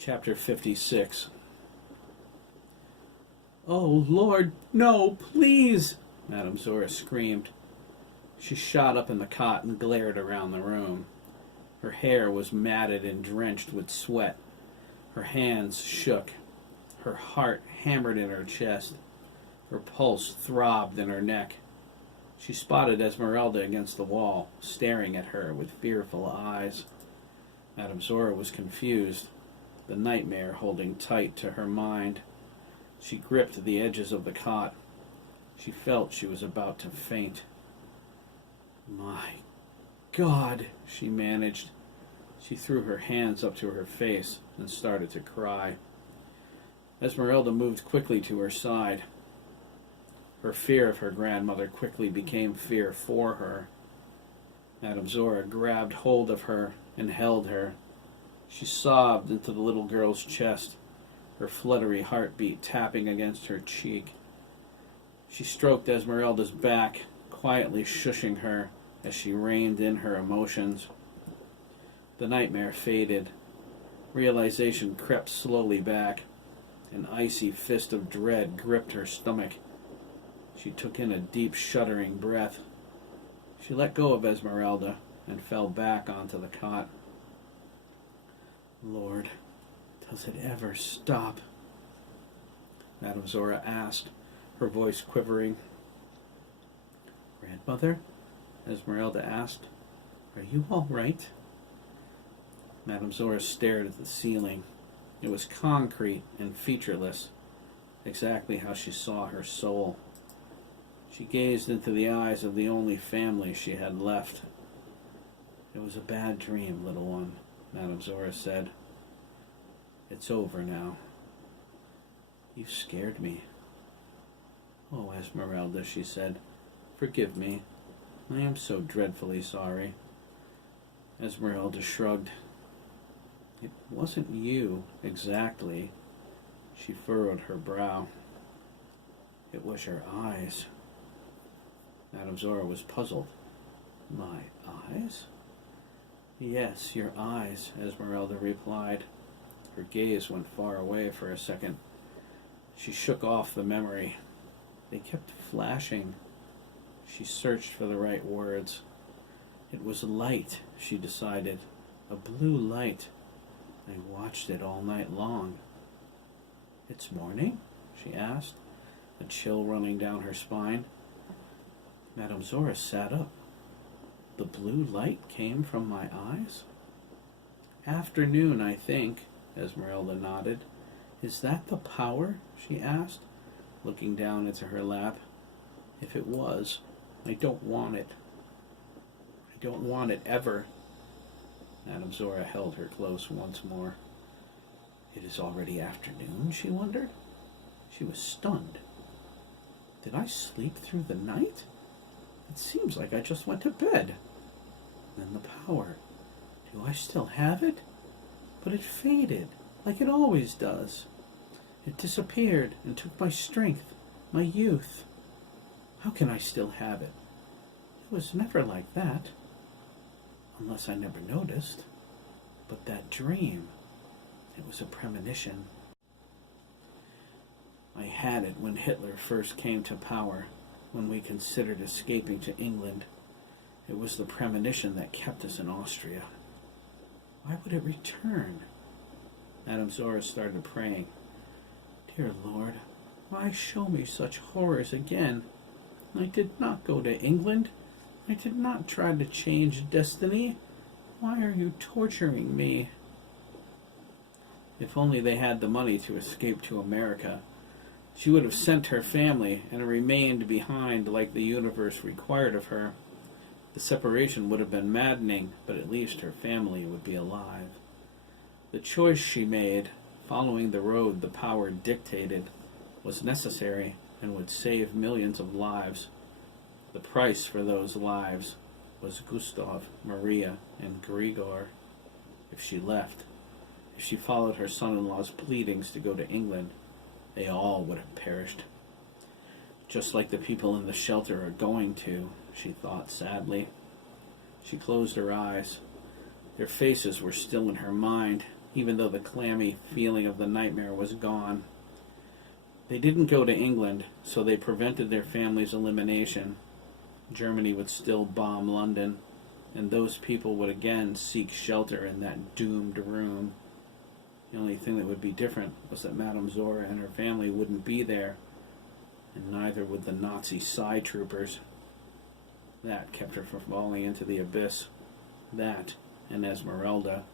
Chapter 56. "Oh, Lord, no, please!" Madame Zora screamed. She shot up in the cot and glared around the room. Her hair was matted and drenched with sweat. Her hands shook. Her heart hammered in her chest. Her pulse throbbed in her neck. She spotted Esmeralda against the wall, staring at her with fearful eyes. Madame Zora was confused, the nightmare holding tight to her mind. She gripped the edges of the cot. She felt she was about to faint. "My God," she managed. She threw her hands up to her face and started to cry. Esmeralda moved quickly to her side. Her fear of her grandmother quickly became fear for her. Madame Zora grabbed hold of her and held her. She sobbed into the little girl's chest, her fluttery heartbeat tapping against her cheek. She stroked Esmeralda's back, quietly shushing her as she reined in her emotions. The nightmare faded. Realization crept slowly back. An icy fist of dread gripped her stomach. She took in a deep, shuddering breath. She let go of Esmeralda and fell back onto the cot. "Lord, does it ever stop?" Madame Zora asked, her voice quivering. "Grandmother?" Esmeralda asked. "Are you all right?" Madame Zora stared at the ceiling. It was concrete and featureless, exactly how she saw her soul. She gazed into the eyes of the only family she had left. "It was a bad dream, little one," Madame Zora said. "It's over now. You scared me." "Oh, Esmeralda," she said, "forgive me. I am so dreadfully sorry." Esmeralda shrugged. "It wasn't you, exactly." She furrowed her brow. "It was your eyes." Madame Zora was puzzled. "My eyes?" "Yes, your eyes," Esmeralda replied. Her gaze went far away for a second. She shook off the memory. They kept flashing. She searched for the right words. It was light, she decided. A blue light. I watched it all night long. "It's morning?" she asked, a chill running down her spine. Madame Zora sat up. "The blue light came from my eyes?" "Afternoon, I think," Esmeralda nodded. "Is that the power?" she asked, looking down into her lap. "If it was, I don't want it. I don't want it ever." Madame Zora held her close once more. "It is already afternoon," she wondered. She was stunned. "Did I sleep through the night? It seems like I just went to bed. Then the power. Do I still have it? But it faded, like it always does. It disappeared and took my strength, my youth. How can I still have it? It was never like that. Unless I never noticed. But that dream, it was a premonition. I had it when Hitler first came to power, when we considered escaping to England. It was the premonition that kept us in Austria. Why would it return?" Madame Zora started praying. "Dear Lord, why show me such horrors again? I did not go to England. I did not try to change destiny. Why are you torturing me?" If only they had the money to escape to America. She would have sent her family and remained behind like the universe required of her. The separation would have been maddening, but at least her family would be alive. The choice she made, following the road the power dictated, was necessary and would save millions of lives. The price for those lives was Gustav, Maria, and Grigor. If she left, if she followed her son-in-law's pleadings to go to England, they all would have perished. Just like the people in the shelter are going to, she thought sadly. She closed her eyes. Their faces were still in her mind, even though the clammy feeling of the nightmare was gone. They didn't go to England, so they prevented their family's elimination. Germany would still bomb London, and those people would again seek shelter in that doomed room. The only thing that would be different was that Madame Zora and her family wouldn't be there, and neither would the Nazi psi troopers. That kept her from falling into the abyss. That, and Esmeralda.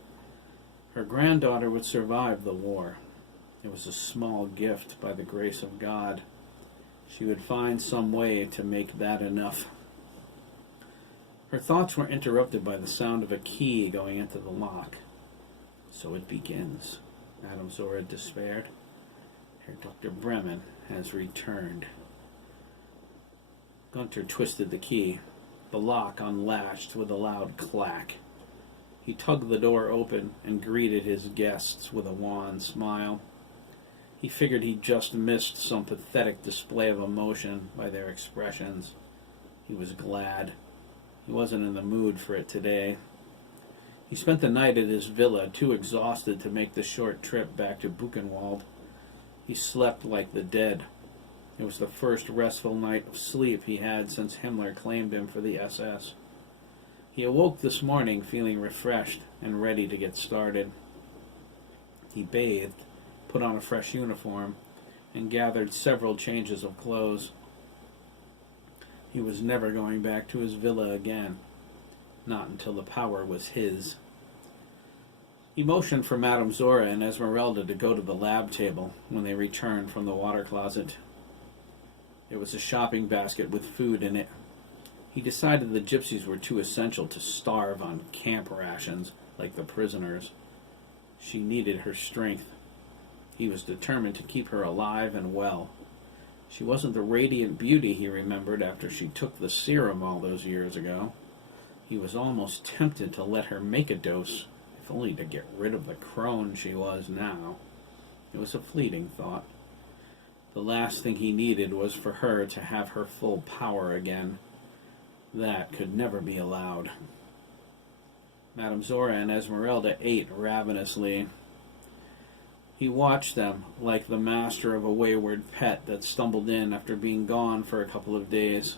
Her granddaughter would survive the war. It was a small gift by the grace of God. She would find some way to make that enough. Her thoughts were interrupted by the sound of a key going into the lock. So it begins, Madame Zora despaired. Herr Dr. Bremen has returned. Gunther twisted the key. The lock unlatched with a loud clack. He tugged the door open and greeted his guests with a wan smile. He figured he'd just missed some pathetic display of emotion by their expressions. He was glad. He wasn't in the mood for it today. He spent the night at his villa, too exhausted to make the short trip back to Buchenwald. He slept like the dead. It was the first restful night of sleep he had since Himmler claimed him for the SS. He awoke this morning feeling refreshed and ready to get started. He bathed, put on a fresh uniform, and gathered several changes of clothes. He was never going back to his villa again, not until the power was his. He motioned for Madame Zora and Esmeralda to go to the lab table when they returned from the water closet. There was a shopping basket with food in it. He decided the gypsies were too essential to starve on camp rations like the prisoners. She needed her strength. He was determined to keep her alive and well. She wasn't the radiant beauty he remembered after she took the serum all those years ago. He was almost tempted to let her make a dose, if only to get rid of the crone she was now. It was a fleeting thought. The last thing he needed was for her to have her full power again. That could never be allowed. Madame Zora and Esmeralda ate ravenously. He watched them like the master of a wayward pet that stumbled in after being gone for a couple of days.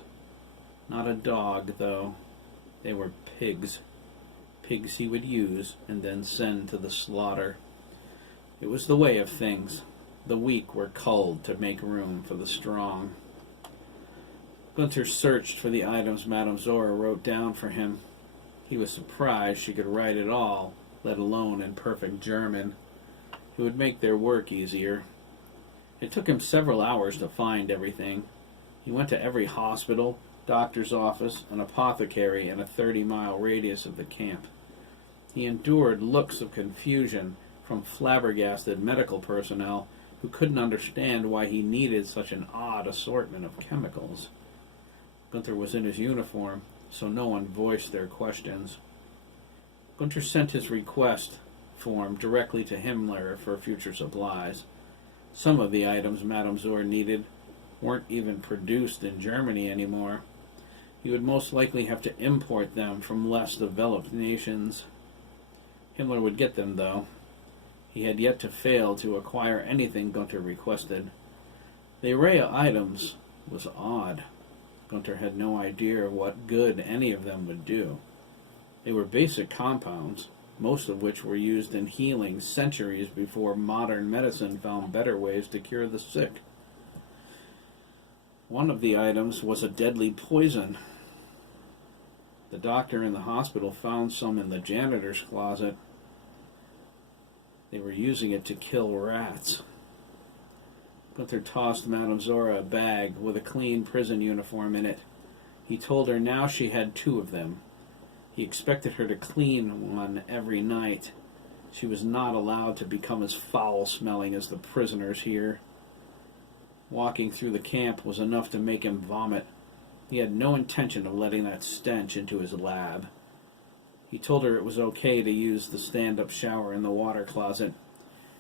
Not a dog, though. They were pigs. Pigs he would use and then send to the slaughter. It was the way of things. The weak were culled to make room for the strong. Gunther searched for the items Madame Zora wrote down for him. He was surprised she could write at all, let alone in perfect German. It would make their work easier. It took him several hours to find everything. He went to every hospital, doctor's office, and apothecary in a 30-mile radius of the camp. He endured looks of confusion from flabbergasted medical personnel who couldn't understand why he needed such an odd assortment of chemicals. Gunther was in his uniform, so no one voiced their questions. Gunther sent his request form directly to Himmler for future supplies. Some of the items Madame Zora needed weren't even produced in Germany anymore. He would most likely have to import them from less developed nations. Himmler would get them, though. He had yet to fail to acquire anything Gunther requested. The array of items was odd. Gunther had no idea what good any of them would do. They were basic compounds, most of which were used in healing centuries before modern medicine found better ways to cure the sick. One of the items was a deadly poison. The doctor in the hospital found some in the janitor's closet. They were using it to kill rats. Gunther tossed Madame Zora a bag with a clean prison uniform in it. He told her now she had 2 of them. He expected her to clean one every night. She was not allowed to become as foul-smelling as the prisoners here. Walking through the camp was enough to make him vomit. He had no intention of letting that stench into his lab. He told her it was okay to use the stand-up shower in the water closet.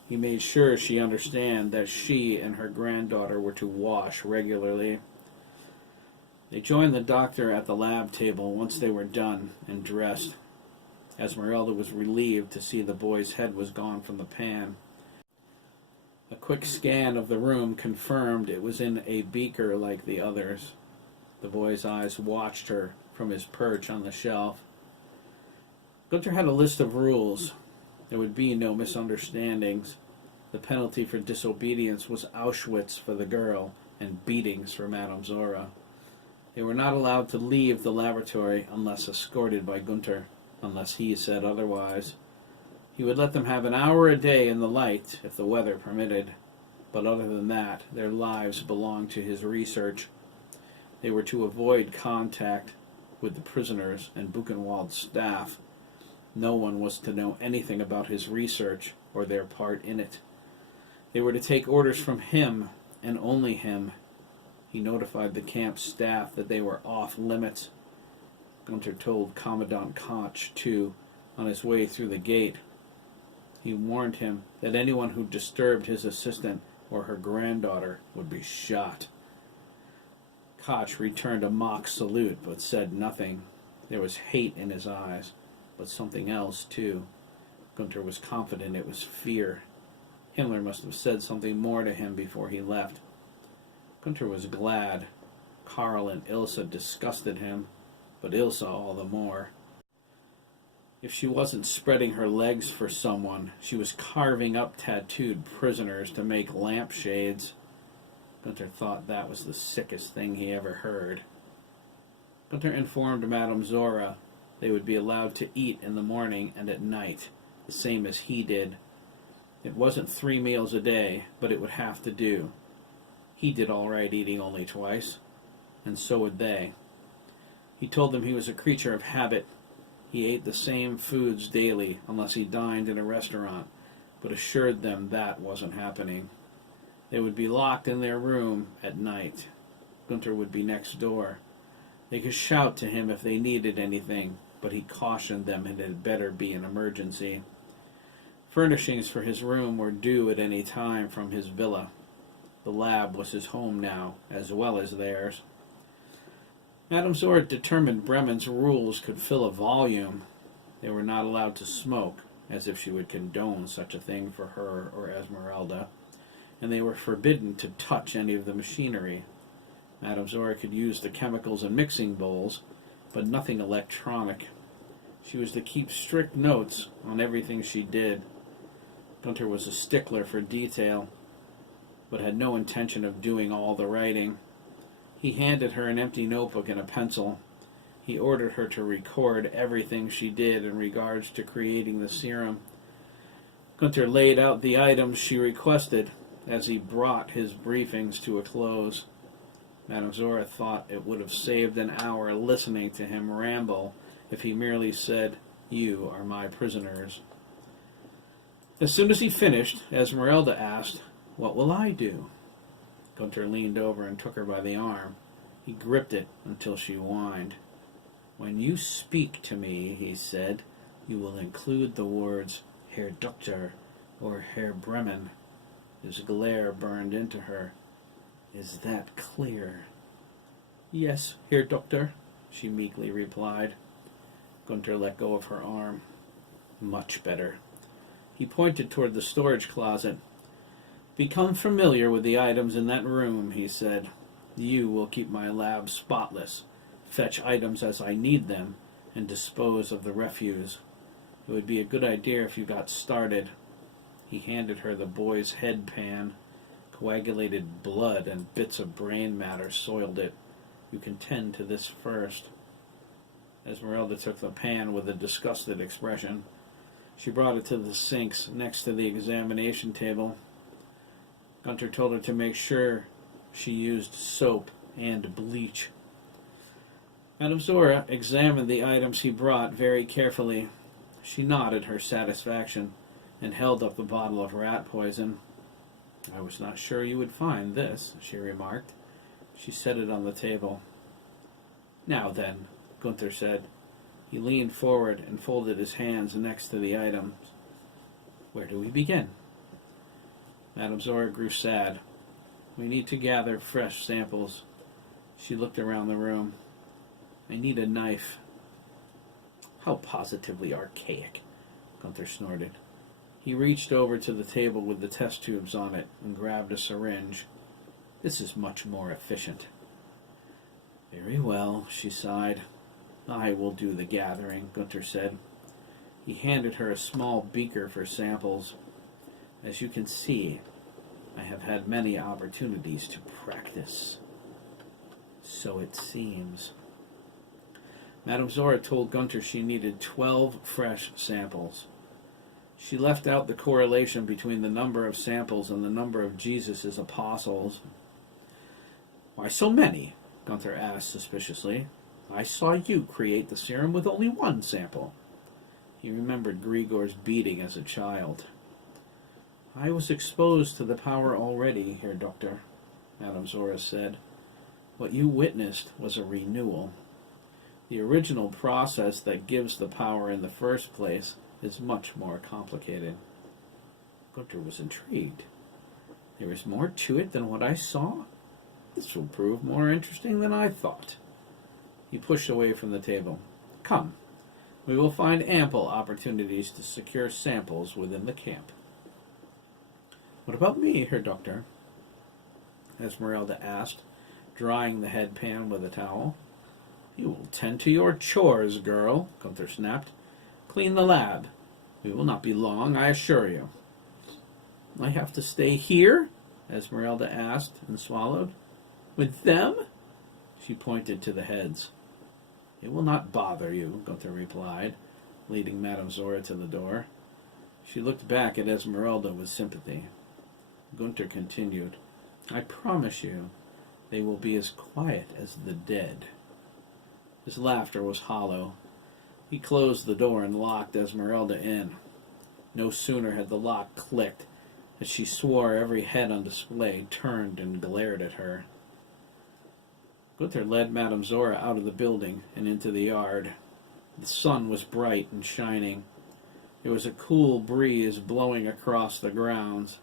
He made sure she understood that she and her granddaughter were to wash regularly. They joined the doctor at the lab table once they were done and dressed. Esmeralda was relieved to see the boy's head was gone from the pan. A quick scan of the room confirmed it was in a beaker like the others. The boy's eyes watched her from his perch on the shelf. Gunter had a list of rules. There would be no misunderstandings. The penalty for disobedience was Auschwitz for the girl and beatings for Madame Zora. They were not allowed to leave the laboratory unless escorted by Gunter, unless he said otherwise. He would let them have an hour a day in the light if the weather permitted, but other than that, their lives belonged to his research. They were to avoid contact with the prisoners and Buchenwald's staff. No one was to know anything about his research or their part in it. They were to take orders from him, and only him. He notified the camp staff that they were off limits. Gunter told Commandant Koch, too, on his way through the gate. He warned him that anyone who disturbed his assistant or her granddaughter would be shot. Koch returned a mock salute, but said nothing. There was hate in his eyes, but something else, too. Gunter was confident it was fear. Himmler must have said something more to him before he left. Gunter was glad. Karl and Ilsa disgusted him, but Ilsa all the more. If she wasn't spreading her legs for someone, she was carving up tattooed prisoners to make lampshades. Gunter thought that was the sickest thing he ever heard. Gunter informed Madame Zora they would be allowed to eat in the morning and at night, the same as he did. It wasn't 3 meals a day, but it would have to do. He did all right eating only twice, and so would they. He told them he was a creature of habit. He ate the same foods daily, unless he dined in a restaurant, but assured them that wasn't happening. They would be locked in their room at night. Gunter would be next door. They could shout to him if they needed anything, but he cautioned them it had better be an emergency. Furnishings for his room were due at any time from his villa. The lab was his home now, as well as theirs. Madame Zora determined Bremen's rules could fill a volume. They were not allowed to smoke, as if she would condone such a thing for her or Esmeralda, and they were forbidden to touch any of the machinery. Madame Zora could use the chemicals and mixing bowls, but nothing electronic. She was to keep strict notes on everything she did. Gunter was a stickler for detail, but had no intention of doing all the writing. He handed her an empty notebook and a pencil. He ordered her to record everything she did in regards to creating the serum. Gunter laid out the items she requested as he brought his briefings to a close. Madame Zora thought it would have saved an hour listening to him ramble if he merely said, "You are my prisoners." As soon as he finished, Esmeralda asked, "What will I do?" Gunter leaned over and took her by the arm. He gripped it until she whined. "When you speak to me," he said, "you will include the words Herr Doktor or Herr Bremen." His glare burned into her. "Is that clear?" "Yes, Herr Doktor," she meekly replied. Gunter let go of her arm. "Much better." He pointed toward the storage closet. "Become familiar with the items in that room," he said. "You will keep my lab spotless, fetch items as I need them, and dispose of the refuse. It would be a good idea if you got started." He handed her the boy's head pan. Coagulated blood and bits of brain matter soiled it. "You can tend to this first." Esmeralda took the pan with a disgusted expression. She brought it to the sinks next to the examination table. Gunter told her to make sure she used soap and bleach. Madame Zora examined the items he brought very carefully. She nodded her satisfaction and held up the bottle of rat poison. "I was not sure you would find this," she remarked. She set it on the table. "Now then," Gunter said. He leaned forward and folded his hands next to the items. "Where do we begin?" Madame Zora grew sad. "We need to gather fresh samples." She looked around the room. "I need a knife." How positively archaic, Gunther snorted. He reached over to the table with the test tubes on it and grabbed a syringe. This is much more efficient. Very well, she sighed. I will do the gathering, Gunther said. He handed her a small beaker for samples. As you can see, I have had many opportunities to practice. So it seems. Madame Zora told Gunther she needed 12 fresh samples. She left out the correlation between the number of samples and the number of Jesus' apostles. Why so many? Gunther asked suspiciously. I saw you create the serum with only one sample. He remembered Grigor's beating as a child. I was exposed to the power already, Herr Doctor, Madame Zora said. What you witnessed was a renewal. The original process that gives the power in the first place is much more complicated. Gunther was intrigued. There is more to it than what I saw? This will prove more interesting than I thought. He pushed away from the table. Come, we will find ample opportunities to secure samples within the camp. What about me, Herr Doctor? Esmeralda asked, drying the headpan with a towel. You will tend to your chores, girl, Gunther snapped. Clean the lab. We will not be long, I assure you. I have to stay here? Esmeralda asked and swallowed. With them? She pointed to the heads. It will not bother you, Gunther replied, leading Madame Zora to the door. She looked back at Esmeralda with sympathy. Gunther continued, I promise you, they will be as quiet as the dead. His laughter was hollow. He closed the door and locked Esmeralda in. No sooner had the lock clicked as she swore every head on display turned and glared at her. Gunther led Madame Zora out of the building and into the yard. The sun was bright and shining. There was a cool breeze blowing across the grounds.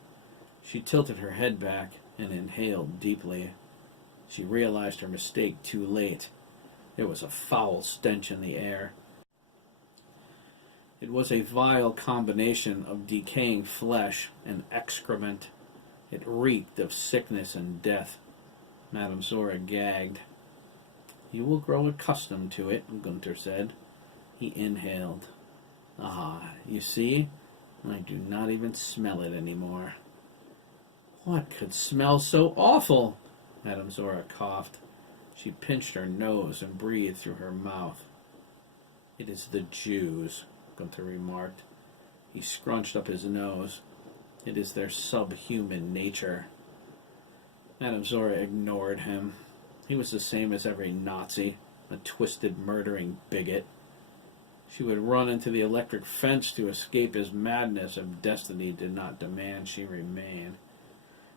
She tilted her head back and inhaled deeply. She realized her mistake too late. There was a foul stench in the air. It was a vile combination of decaying flesh and excrement. It reeked of sickness and death. Madame Zora gagged. You will grow accustomed to it, Gunther said. He inhaled. Ah, you see? I do not even smell it anymore. What could smell so awful? Madame Zora coughed. She pinched her nose and breathed through her mouth. It is the Jews, Gunther remarked. He scrunched up his nose. It is their subhuman nature. Madame Zora ignored him. He was the same as every Nazi, a twisted, murdering bigot. She would run into the electric fence to escape his madness if destiny did not demand she remain.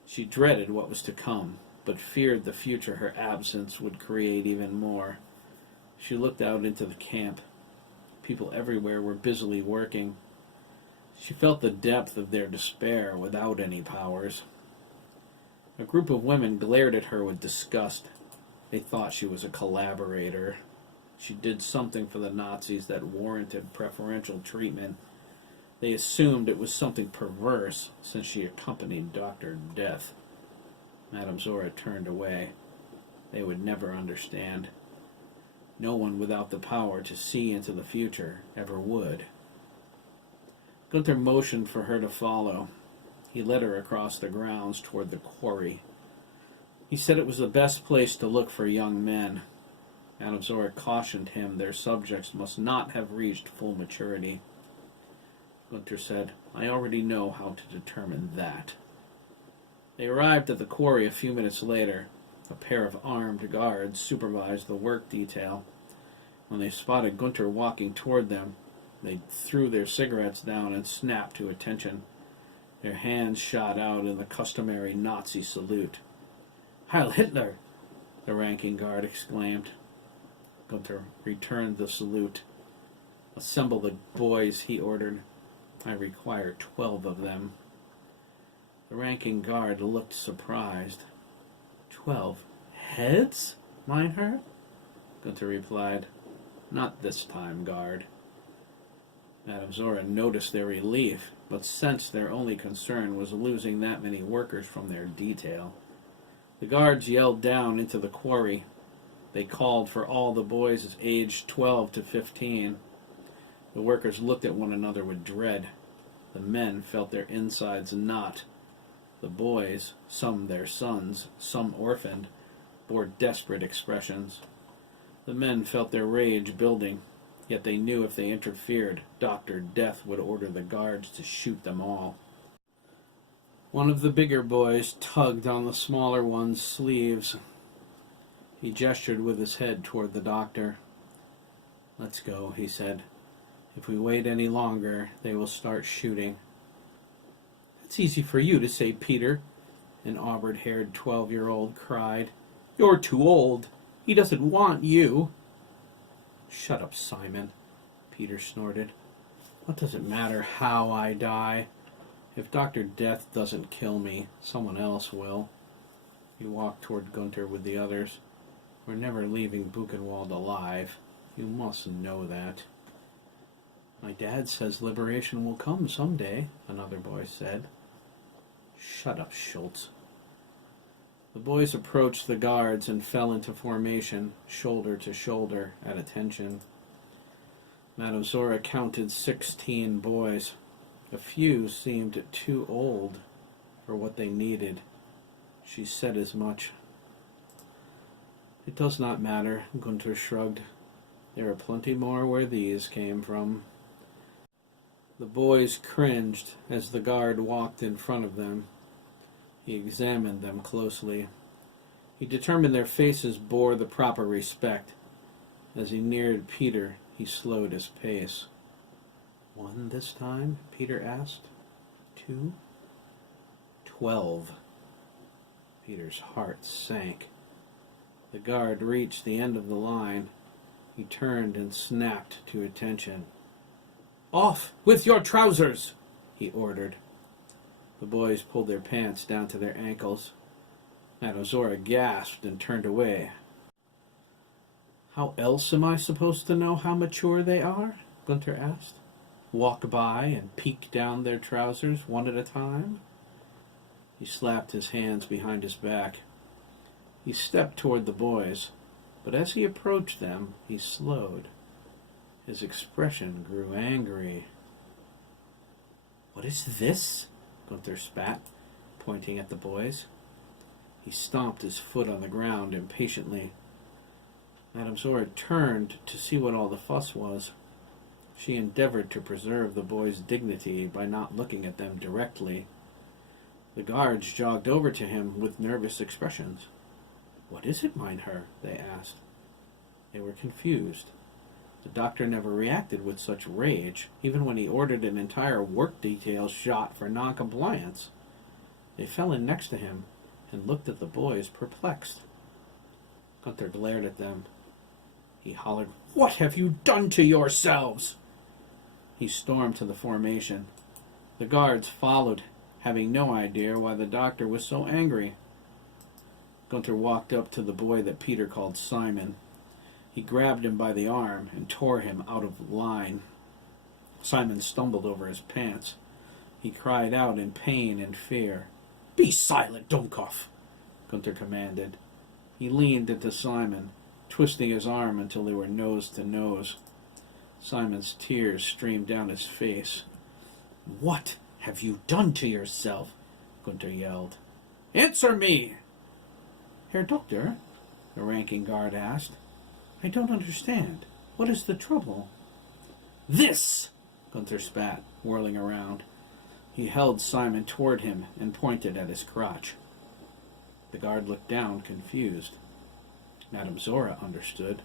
She dreaded what was to come, but feared the future her absence would create even more. She looked out into the camp. People everywhere were busily working. She felt the depth of their despair without any powers. A group of women glared at her with disgust. They thought she was a collaborator. She did something for the Nazis that warranted preferential treatment. They assumed it was something perverse, since she accompanied Dr. Death. Madame Zora turned away. They would never understand. No one without the power to see into the future ever would. Gunther motioned for her to follow. He led her across the grounds toward the quarry. He said it was the best place to look for young men. Madame Zora cautioned him their subjects must not have reached full maturity. Gunther said, I already know how to determine that. They arrived at the quarry a few minutes later. A pair of armed guards supervised the work detail. When they spotted Gunther walking toward them, they threw their cigarettes down and snapped to attention. Their hands shot out in the customary Nazi salute. Heil Hitler! The ranking guard exclaimed. Gunther returned the salute. Assemble the boys, he ordered. I require 12 of them. The ranking guard looked surprised. 12 heads, Meinherr? Gunther replied. Not this time, guard. Madame Zora noticed their relief, but sensed their only concern was losing that many workers from their detail. The guards yelled down into the quarry. They called for all the boys aged 12 to 15. The workers looked at one another with dread. The men felt their insides knot. The boys, some their sons, some orphaned, bore desperate expressions. The men felt their rage building, yet they knew if they interfered, Dr. Death would order the guards to shoot them all. One of the bigger boys tugged on the smaller one's sleeves. He gestured with his head toward the doctor. "Let's go," he said. "If we wait any longer, they will start shooting." "That's easy for you to say, Peter," an auburn-haired 12-year-old cried. "You're too old. He doesn't want you." "Shut up, Simon," Peter snorted. "What does it matter how I die? If Dr. Death doesn't kill me, someone else will." He walked toward Gunther with the others. "We're never leaving Buchenwald alive. You must know that." "My dad says liberation will come someday," another boy said. "Shut up, Schultz." The boys approached the guards and fell into formation, shoulder to shoulder, at attention. Madame Zora counted 16 boys. A few seemed too old for what they needed. She said as much. "It does not matter," Gunther shrugged. "There are plenty more where these came from." The boys cringed as the guard walked in front of them. He examined them closely. He determined their faces bore the proper respect. As he neared Peter, he slowed his pace. "One this time?" Peter asked. "Two?" 12. Peter's heart sank. The guard reached the end of the line. He turned and snapped to attention. "Off with your trousers!" he ordered. The boys pulled their pants down to their ankles. Madame Zora gasped and turned away. "How else am I supposed to know how mature they are?" Gunther asked. "Walk by and peek down their trousers one at a time?" He slapped his hands behind his back. He stepped toward the boys, but as he approached them, he slowed. His expression grew angry. "What is this?" Gunther spat, pointing at the boys. He stomped his foot on the ground impatiently. Madame Zora turned to see what all the fuss was. She endeavored to preserve the boys' dignity by not looking at them directly. The guards jogged over to him with nervous expressions. "What is it, Meinherr?" they asked. They were confused. The doctor never reacted with such rage, even when he ordered an entire work detail shot for non-compliance. They fell in next to him and looked at the boys, perplexed. Gunther glared at them. He hollered, "What have you done to yourselves?" He stormed to the formation. The guards followed, having no idea why the doctor was so angry. Gunther walked up to the boy that Peter called Simon. He grabbed him by the arm and tore him out of line. Simon stumbled over his pants. He cried out in pain and fear. "Be silent, Dummkopf," Gunther commanded. He leaned into Simon, twisting his arm until they were nose to nose. Simon's tears streamed down his face. "What have you done to yourself?" Gunther yelled. "Answer me!" "Herr Doctor?" the ranking guard asked. "I don't understand. What is the trouble?" "This!" Gunther spat, whirling around. He held Simon toward him and pointed at his crotch. The guard looked down, confused. Madame Zora understood.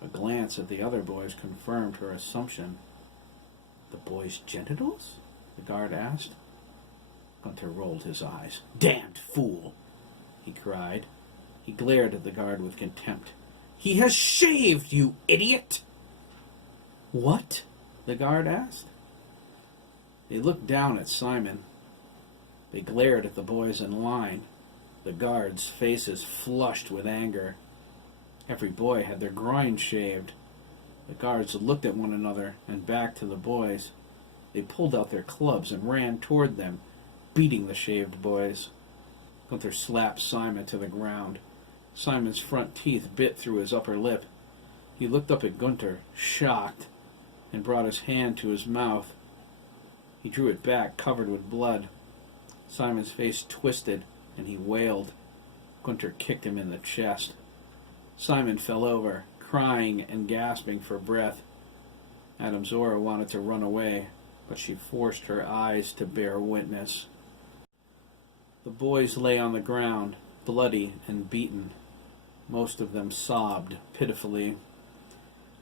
A glance at the other boys confirmed her assumption. "The boys' genitals?" the guard asked. Gunther rolled his eyes. "Damned fool!" he cried. He glared at the guard with contempt. "He has shaved, you idiot!" "What?" the guard asked. They looked down at Simon. They glared at the boys in line. The guards' faces flushed with anger. Every boy had their groin shaved. The guards looked at one another and back to the boys. They pulled out their clubs and ran toward them, beating the shaved boys. Gunther slapped Simon to the ground. Simon's front teeth bit through his upper lip. He looked up at Gunther, shocked, and brought his hand to his mouth. He drew it back, covered with blood. Simon's face twisted, and he wailed. Gunther kicked him in the chest. Simon fell over, crying and gasping for breath. Madame Zora wanted to run away, but she forced her eyes to bear witness. The boys lay on the ground, bloody and beaten. Most of them sobbed pitifully.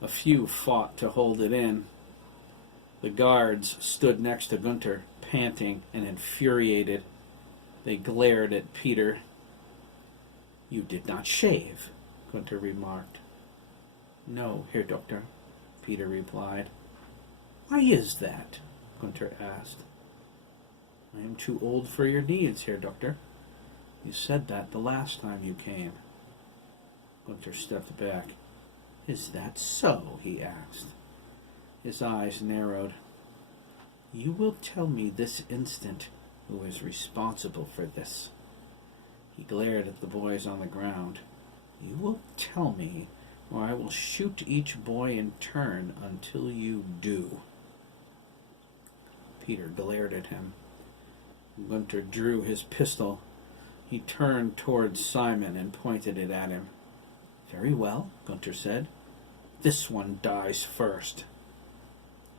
A few fought to hold it in. The guards stood next to Gunther, panting and infuriated. They glared at Peter. "You did not shave," Gunther remarked. "No, Herr Doctor," Peter replied. "Why is that?" Gunther asked. "I am too old for your needs, Herr Doctor. You said that the last time you came." Gunther stepped back. "Is that so?" he asked. His eyes narrowed. "You will tell me this instant who is responsible for this." He glared at the boys on the ground. "You will tell me, or I will shoot each boy in turn until you do." Peter glared at him. Gunther drew his pistol. He turned towards Simon and pointed it at him. "Very well," Gunther said. "This one dies first."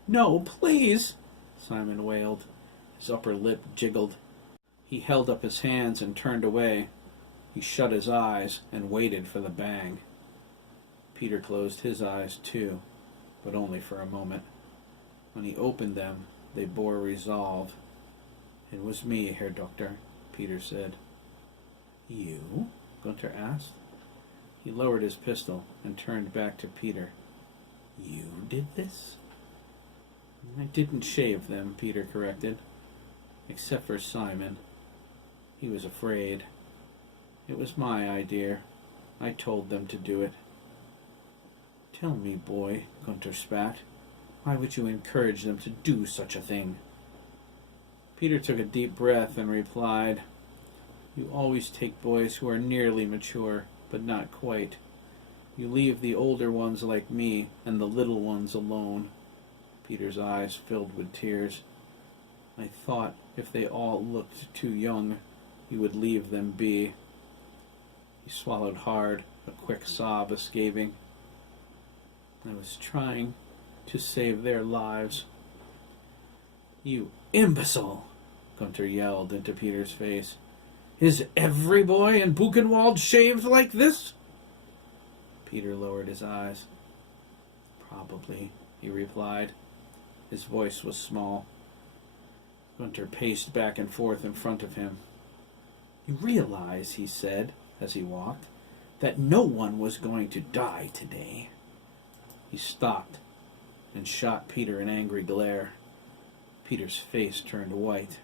"No, please!" Simon wailed. His upper lip jiggled. He held up his hands and turned away. He shut his eyes and waited for the bang. Peter closed his eyes too, but only for a moment. When he opened them, they bore resolve. "It was me, Herr Doctor," Peter said. "You?" Gunther asked. He lowered his pistol and turned back to Peter. "You did this?" "I didn't shave them," Peter corrected. "Except for Simon. He was afraid. It was my idea. I told them to do it." "Tell me, boy," Gunther spat. "Why would you encourage them to do such a thing?" Peter took a deep breath and replied, "You always take boys who are nearly mature, but not quite. You leave the older ones like me and the little ones alone." Peter's eyes filled with tears. "I thought if they all looked too young, you would leave them be." He swallowed hard, a quick sob escaping. "I was trying to save their lives." "You imbecile!" Gunther yelled into Peter's face. "Is every boy in Buchenwald shaved like this?" Peter lowered his eyes. "Probably," he replied. His voice was small. Gunther paced back and forth in front of him. "You realize," he said as he walked, "that no one was going to die today." He stopped and shot Peter an angry glare. Peter's face turned white.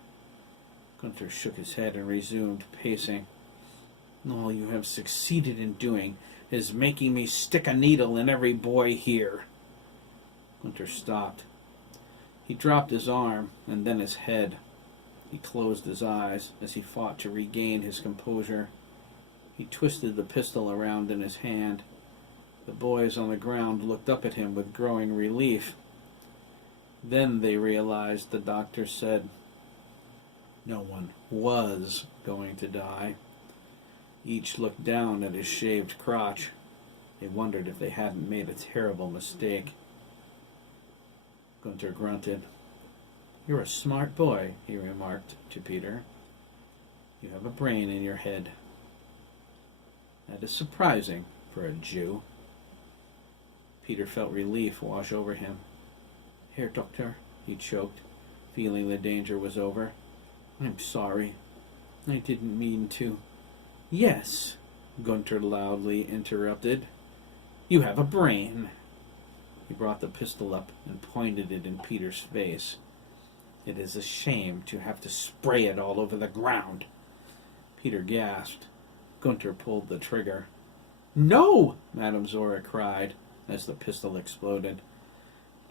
Gunther shook his head and resumed pacing. "All you have succeeded in doing is making me stick a needle in every boy here." Gunther stopped. He dropped his arm and then his head. He closed his eyes as he fought to regain his composure. He twisted the pistol around in his hand. The boys on the ground looked up at him with growing relief. Then they realized the doctor said no one was going to die. Each looked down at his shaved crotch. They wondered if they hadn't made a terrible mistake. Gunther grunted. "You're a smart boy," he remarked to Peter. "You have a brain in your head." "That is surprising for a Jew." Peter felt relief wash over him. "Herr Doctor," he choked, feeling the danger was over. "I'm sorry. I didn't mean to." "Yes," Gunther loudly interrupted. "You have a brain." He brought the pistol up and pointed it in Peter's face. "It is a shame to have to spray it all over the ground." Peter gasped. Gunther pulled the trigger. "No!" Madame Zora cried. as the pistol exploded.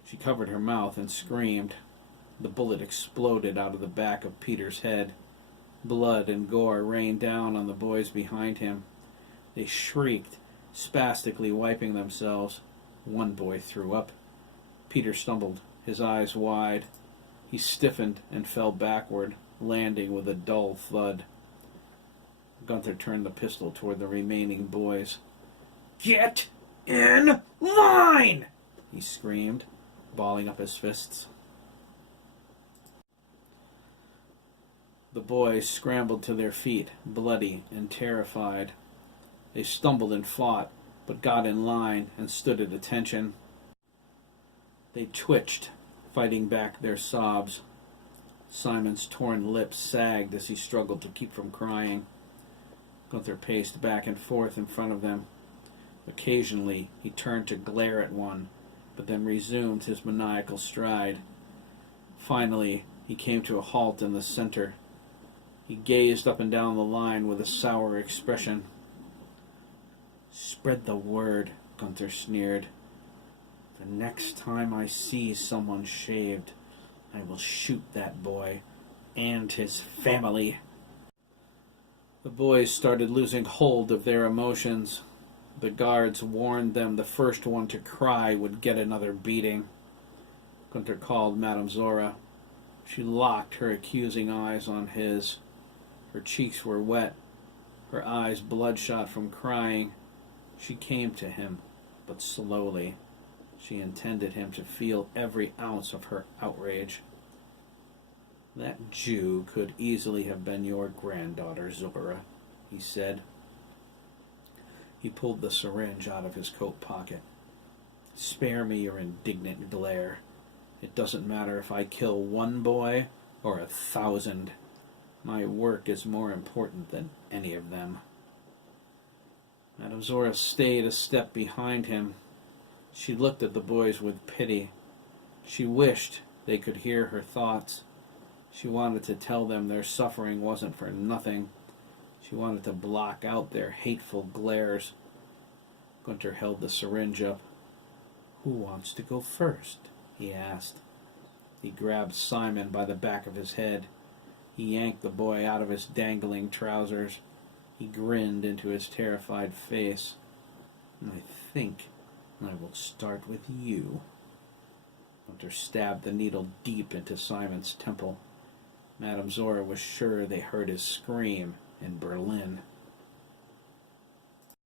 She covered her mouth and screamed. The bullet exploded out of the back of Peter's head. Blood and gore rained down on the boys behind him. They shrieked, spastically wiping themselves. One boy threw up. Peter stumbled, his eyes wide. He stiffened and fell backward, landing with a dull thud. Gunther turned the pistol toward the remaining boys. "Get in line!" he screamed, balling up his fists. The boys scrambled to their feet, bloody and terrified. They stumbled and fought, but got in line and stood at attention. They twitched, fighting back their sobs. Simon's torn lips sagged as he struggled to keep from crying. Gunther paced back and forth in front of them. Occasionally, he turned to glare at one, but then resumed his maniacal stride. Finally, he came to a halt in the center. He gazed up and down the line with a sour expression. "Spread the word," Gunther sneered. "The next time I see someone shaved, I will shoot that boy and his family." The boys started losing hold of their emotions. The guards warned them the first one to cry would get another beating. Gunther called Madame Zora. She locked her accusing eyes on his. Her cheeks were wet, her eyes bloodshot from crying. She came to him, but slowly. She intended him to feel every ounce of her outrage. "That Jew could easily have been your granddaughter, Zora," he said. He pulled the syringe out of his coat pocket. "Spare me your indignant glare. It doesn't matter if I kill one boy or 1,000. My work is more important than any of them." Madame Zora stayed a step behind him. She looked at the boys with pity. She wished they could hear her thoughts. She wanted to tell them their suffering wasn't for nothing. She wanted to block out their hateful glares. Gunther held the syringe up. "Who wants to go first?" he asked. He grabbed Simon by the back of his head. He yanked the boy out of his dangling trousers. He grinned into his terrified face. "I think I will start with you." Gunther stabbed the needle deep into Simon's temple. Madame Zora was sure they heard his scream in Berlin.